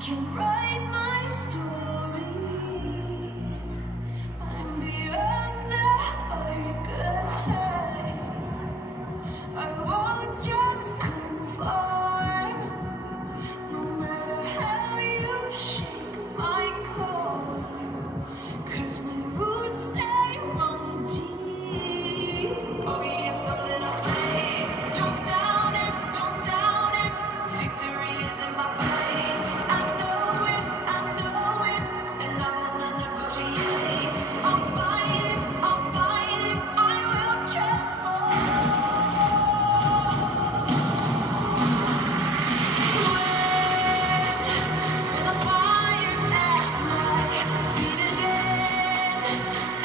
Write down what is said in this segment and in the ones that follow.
can write my story. I'm beyond the archetype. I won't just conform, no matter how you shake my core. 'Cause my roots, they run deep. Oh, you have so little faith. Don't doubt it, don't doubt it. Victory is in my veins. I know it, and I will not negotiate. I'll fight it, I will transform. When the fire's at my feet again,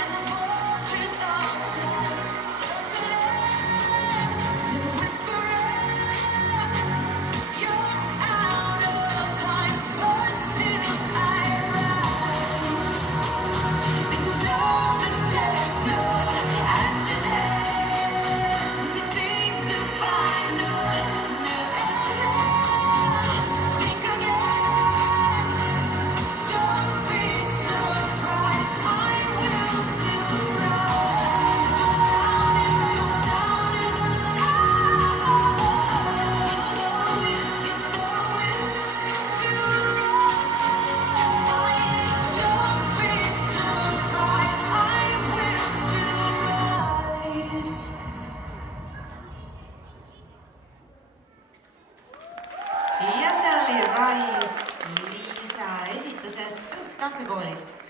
and the vultures outside circling, they're whispering, you're out of time, but still I rise. This is no mistake, no accident. You think they'll find a new exit? Think again. Don't be surprised, I will still rise. Don't doubt it, you know it, still rise. Don't be surprised, I will still rise. Ja see oli Rise Liisa esituses Kõrts tantsukoolist.